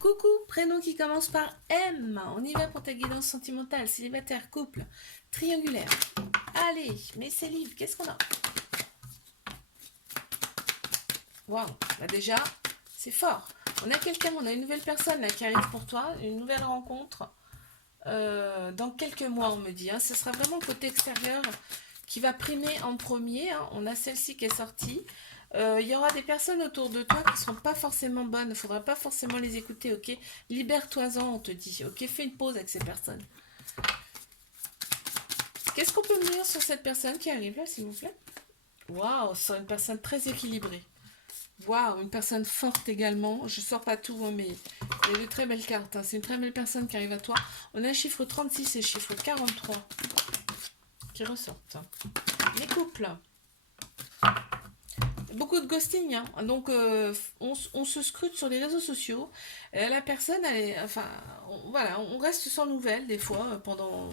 Coucou, prénom qui commence par M. On y va pour ta guidance sentimentale, célibataire, couple, triangulaire. Allez, mais c'est libre, qu'est-ce qu'on a? Waouh, bah déjà, c'est fort. On a quelqu'un, on a une nouvelle personne là qui arrive pour toi, une nouvelle rencontre. Dans quelques mois, on me dit. Hein. Ce sera vraiment le côté extérieur qui va primer en premier. Hein. On a celle-ci qui est sortie. Il y aura des personnes autour de toi qui ne sont pas forcément bonnes. Il ne faudra pas forcément les écouter, ok? Libère-toi-en, on te dit. Ok, fais une pause avec ces personnes. Qu'est-ce qu'on peut me dire sur cette personne qui arrive là, s'il vous plaît? Waouh, c'est une personne très équilibrée. Waouh, une personne forte également. Je sors pas tout, hein, mais il y a de très belles cartes. Hein. C'est une très belle personne qui arrive à toi. On a le chiffre 36 et le chiffre 43 qui ressortent. Les couples. Beaucoup de ghosting, hein. Donc on se scrute sur les réseaux sociaux. La personne, elle est, enfin, voilà, on reste sans nouvelles des fois pendant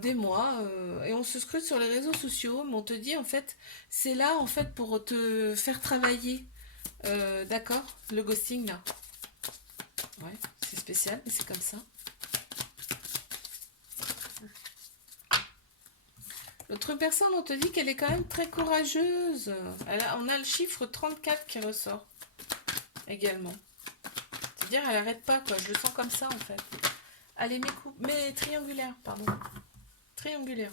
des mois et on se scrute sur les réseaux sociaux, mais on te dit en fait, c'est là en fait pour te faire travailler. D'accord, le ghosting là. Ouais, c'est spécial, mais c'est comme ça. L'autre personne, on te dit qu'elle est quand même très courageuse. On a le chiffre 34 qui ressort également. C'est-à-dire, elle arrête pas, quoi. Je le sens comme ça, en fait. Allez, mes triangulaires, pardon. Triangulaire.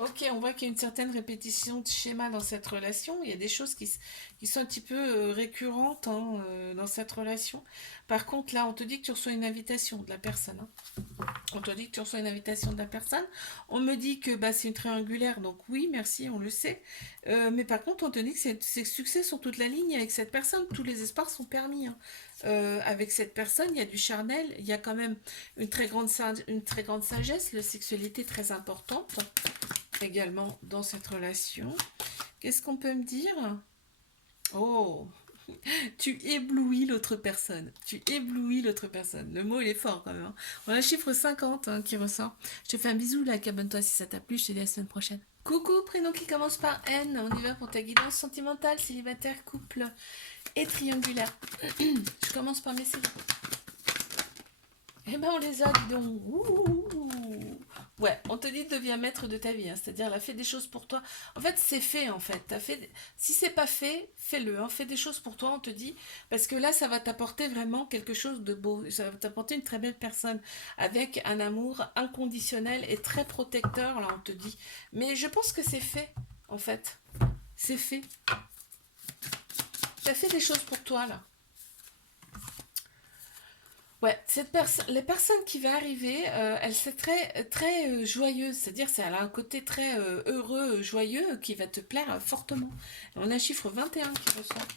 Ok, on voit qu'il y a une certaine répétition de schéma dans cette relation. Il y a des choses qui sont un petit peu récurrentes hein, dans cette relation. Par contre, là, on te dit que tu reçois une invitation de la personne. Hein. On te dit que tu reçois une invitation de la personne. On me dit que bah, c'est une triangulaire, donc oui, merci, on le sait. Mais par contre, on te dit que c'est succès sur toute la ligne avec cette personne. Tous les espoirs sont permis. Hein. Avec cette personne, il y a du charnel, il y a quand même une très grande sagesse, la sexualité très importante également dans cette relation. Qu'est-ce qu'on peut me dire? Oh, tu éblouis l'autre personne. Tu éblouis l'autre personne. Le mot, il est fort quand même. Hein. On a le chiffre 50 hein, qui ressort. Je te fais un bisou, là, abonne-toi si ça t'a plu. Je te dis à la semaine prochaine. Coucou, prénom qui commence par N. On y va pour ta guidance sentimentale, célibataire, couple et triangulaire. Je commence par mes célibataires. Eh ben on les a, dis donc. Ouh. Ouais, on te dit deviens maître de ta vie, hein, c'est-à-dire elle a fait des choses pour toi. En fait, c'est fait en fait. Si c'est pas fait, fais-le. Hein, fais des choses pour toi, on te dit, parce que là, ça va t'apporter vraiment quelque chose de beau. Ça va t'apporter une très belle personne avec un amour inconditionnel et très protecteur, là, on te dit. Mais je pense que c'est fait, en fait. C'est fait. Tu as fait des choses pour toi là. Ouais, les personnes qui va arriver, elle c'est très joyeuse, c'est-à-dire elle a un côté très heureux, joyeux qui va te plaire fortement. Et on a un chiffre 21 qui ressort.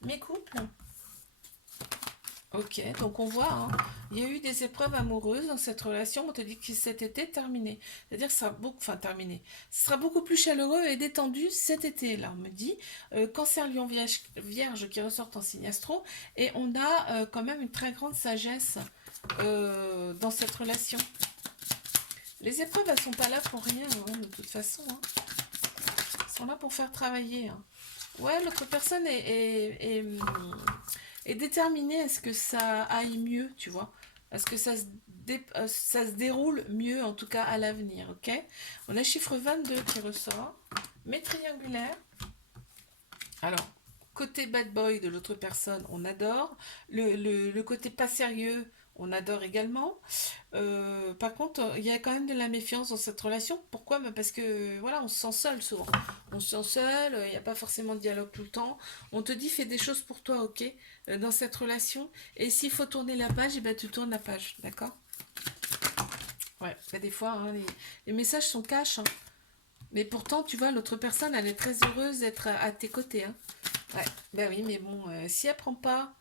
Mes couples. Ok, donc on voit, hein, il y a eu des épreuves amoureuses dans cette relation. On te dit que cet été est terminé. C'est-à-dire que ça sera beaucoup, enfin terminé. Ce sera beaucoup plus chaleureux et détendu cet été. Là, on me dit Cancer, Lion, Vierge qui ressortent en signe astro. Et on a quand même une très grande sagesse dans cette relation. Les épreuves, elles sont pas là pour rien, hein, de toute façon. Hein. Elles sont là pour faire travailler. Hein. Ouais, l'autre personne est déterminée à ce que ça aille mieux, tu vois. À ce que ça se déroule mieux, en tout cas à l'avenir, ok? On a chiffre 22 qui ressort. Mais triangulaire. Alors, côté bad boy de l'autre personne, on adore. Le côté pas sérieux, on adore également. Par contre, il y a quand même de la méfiance dans cette relation. Pourquoi? Bah, parce que voilà, on se sent seul souvent. On se sent seul, il n'y a pas forcément de dialogue tout le temps. On te dit fais des choses pour toi, ok, dans cette relation. Et s'il faut tourner la page, et ben, tu tournes la page, d'accord? Ouais, bah, des fois, hein, les messages sont cash. Hein. Mais pourtant, tu vois, l'autre personne, elle est très heureuse d'être à tes côtés. Hein. Ouais, ben oui, mais bon, si elle prend pas.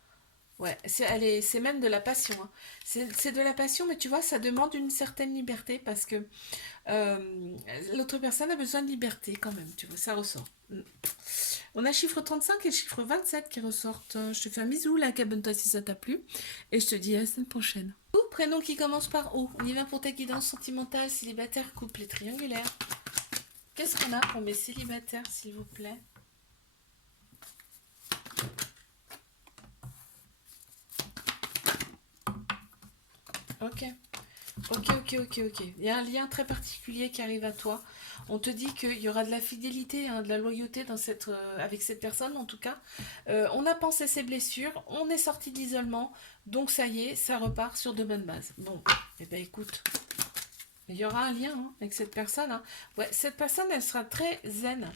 Ouais, c'est même de la passion. Hein. C'est de la passion, mais tu vois, ça demande une certaine liberté parce que l'autre personne a besoin de liberté quand même, tu vois, ça ressort. Mm. On a le chiffre 35 et le chiffre 27 qui ressortent. Je te fais un bisou, là, abonne-toi si ça t'a plu. Et je te dis à la semaine prochaine. Prénom qui commence par O. On y va pour ta guidance sentimentale, célibataire, couple et triangulaire. Qu'est-ce qu'on a pour mes célibataires, s'il vous plaît? Ok. Ok. Il y a un lien très particulier qui arrive à toi. On te dit qu'il y aura de la fidélité, hein, de la loyauté dans avec cette personne, en tout cas. On a pensé ses blessures, on est sorti de l'isolement, donc ça y est, ça repart sur de bonnes bases. Bon, eh ben écoute, il y aura un lien, hein, avec cette personne, hein. Ouais, cette personne, elle sera très zen.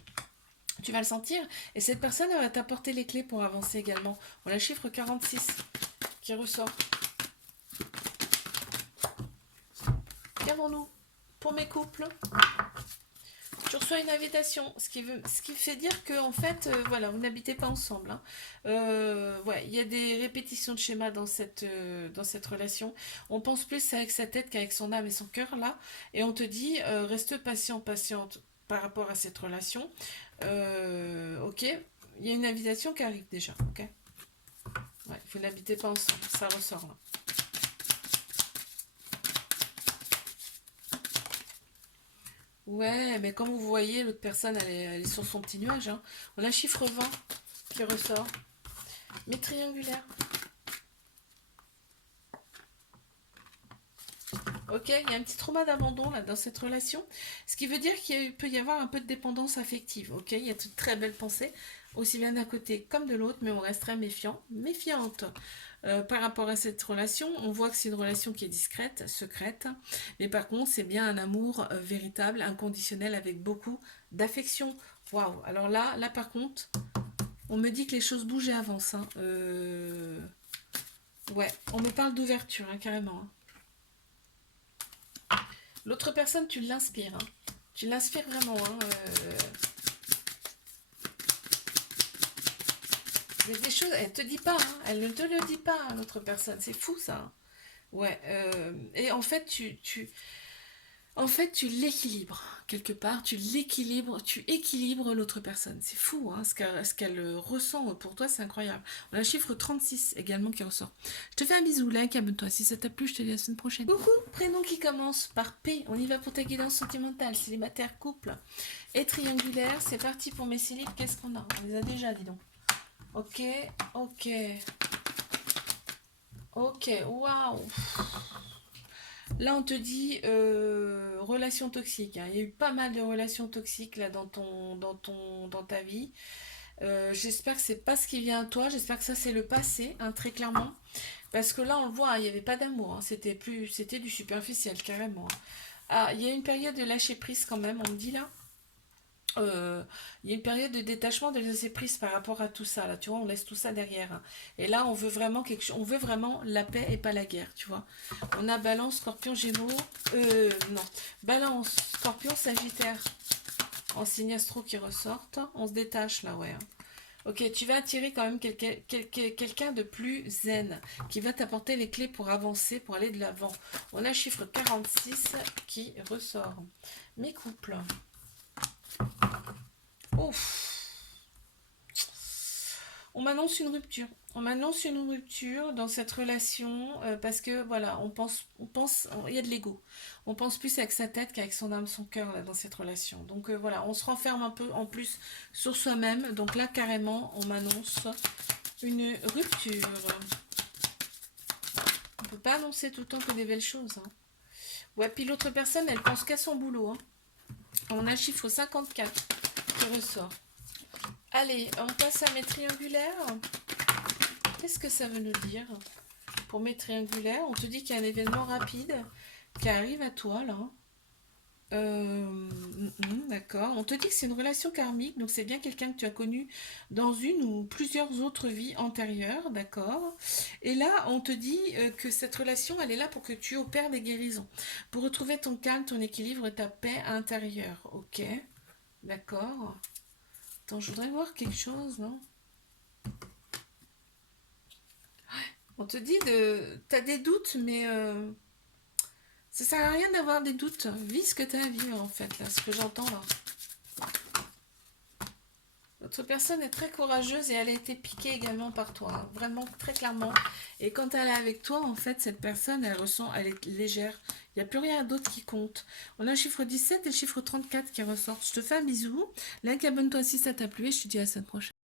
Tu vas le sentir. Et cette personne, elle va t'apporter les clés pour avancer également. On a le chiffre 46 qui ressort. Qu'avons-nous pour mes couples? Tu reçois une invitation, ce qui fait dire que en fait, voilà, vous n'habitez pas ensemble, hein. Ouais, il y a des répétitions de schémas dans cette relation. On pense plus avec sa tête qu'avec son âme et son cœur là, et on te dit reste patient, patiente par rapport à cette relation. Ok, il y a une invitation qui arrive déjà, ok. Ouais, vous n'habitez pas ensemble, ça ressort là. Ouais, mais comme vous voyez, l'autre personne, elle est sur son petit nuage, hein. On a chiffre 20 qui ressort. Mais triangulaire. Ok, il y a un petit trauma d'abandon là dans cette relation. Ce qui veut dire qu'il peut y avoir un peu de dépendance affective. Ok, il y a de très belles pensées, aussi bien d'un côté comme de l'autre, mais on reste très méfiant, méfiante. Par rapport à cette relation, on voit que c'est une relation qui est discrète, secrète, mais par contre, c'est bien un amour véritable, inconditionnel, avec beaucoup d'affection. Waouh! Alors là par contre, on me dit que les choses bougent et avancent, hein. Ouais, on me parle d'ouverture, hein, carrément, hein. L'autre personne, tu l'inspires, hein. Tu l'inspires vraiment, hein. Des choses, elle te dit pas, hein. Elle ne te le dit pas, hein, l'autre personne. C'est fou ça, hein. Ouais. Et en fait, en fait, tu l'équilibres quelque part, tu équilibres l'autre personne. C'est fou, hein, ce qu'elle ressent pour toi, c'est incroyable. On a le chiffre 36 également qui ressort. Je te fais un bisou, like, abonne-toi. Si ça t'a plu, je te dis à la semaine prochaine. Coucou, prénom qui commence par P. On y va pour ta guidance sentimentale, célibataire, couple et triangulaire. C'est parti pour mes célibes. Qu'est-ce qu'on a? On les a déjà, dis donc. Ok, ok, ok, waouh. Là, on te dit relations toxiques, hein. Il y a eu pas mal de relations toxiques là dans ta vie. J'espère que c'est pas ce qui vient à toi. J'espère que ça c'est le passé, hein, très clairement. Parce que là, on le voit, hein, il n'y avait pas d'amour, hein. C'était du superficiel carrément, hein. Ah, il y a une période de lâcher prise quand même. On me dit là. Il y a une période de détachement, de laisser prise par rapport à tout ça. Là, tu vois, on laisse tout ça derrière, hein. Et là, on veut vraiment quelque chose. On veut vraiment la paix et pas la guerre, tu vois. On a Balance, Scorpion, Gémeaux. Non. Balance, Scorpion, Sagittaire. En signe astro qui ressortent. On se détache là, ouais, hein. Ok, tu vas attirer quand même quelqu'un de plus zen, qui va t'apporter les clés pour avancer, pour aller de l'avant. On a chiffre 46 qui ressort. Mes couples. Ouf. On m'annonce une rupture. On m'annonce une rupture dans cette relation parce que voilà, il y a de l'ego. On pense plus avec sa tête qu'avec son âme, son cœur là, dans cette relation. Donc voilà, on se renferme un peu en plus sur soi-même. Donc là, carrément, on m'annonce une rupture. On peut pas annoncer tout le temps que des belles choses, hein. Ouais, puis l'autre personne, elle pense qu'à son boulot, hein. On a le chiffre 54 qui ressort. Allez, on passe à mes triangulaires. Qu'est-ce que ça veut nous dire? Pour mes triangulaires, on te dit qu'il y a un événement rapide qui arrive à toi, là. D'accord. On te dit que c'est une relation karmique, donc c'est bien quelqu'un que tu as connu dans une ou plusieurs autres vies antérieures, d'accord. Et là, on te dit que cette relation, elle est là pour que tu opères des guérisons, pour retrouver ton calme, ton équilibre et ta paix intérieure, ok. D'accord. Attends, je voudrais voir quelque chose, non? On te dit de... T'as des doutes, mais ça sert à rien d'avoir des doutes. Vis ce que t'as à vivre, en fait, là, ce que j'entends, là. L'autre personne est très courageuse et elle a été piquée également par toi, hein, vraiment, très clairement. Et quand elle est avec toi, en fait, cette personne, elle est légère. Il n'y a plus rien d'autre qui compte. On a le chiffre 17 et le chiffre 34 qui ressortent. Je te fais un bisou. Like, abonne-toi si ça t'a plu et je te dis à la semaine prochaine.